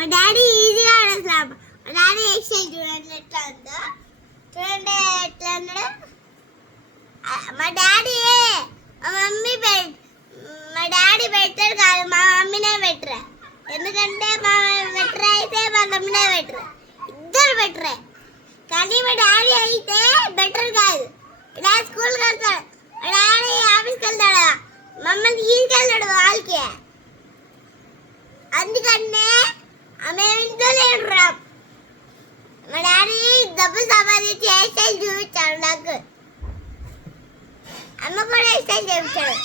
మా డాడీ ఈజీగా అసలు మా డాడీ ఎక్సైజ్ చూడండి ఎట్లా ఉందో. చూడండి ఎట్లా ఉన్నాడు మా డాడీ. మా డాడీ పెట్టారు కాదు, మా మమ్మీనే పెట్టరా. ఎందుకంటే మా బెటర్ అయితే మా మమ్మీనే బెటర్, ఇద్దరు బెటరే. కానీ మా డాడీ అయితే బెటర్ కాదు. మా డాడీ స్కూల్కి వెళ్తాడు, మా డాడీ ఆఫీస్కి వెళ్తాడు, మమ్మల్ని తీసుకెళ్తాడు వాళ్ళకి. అందుకనే మేము ఇంట్లో లేడు రా. మా డాడీ డబ్బులు సంపాదించి హెయిర్ స్టైల్ చూపించాడు నాకు. అమ్మ కూడా హెయిర్ స్టైల్ చూపించాడు.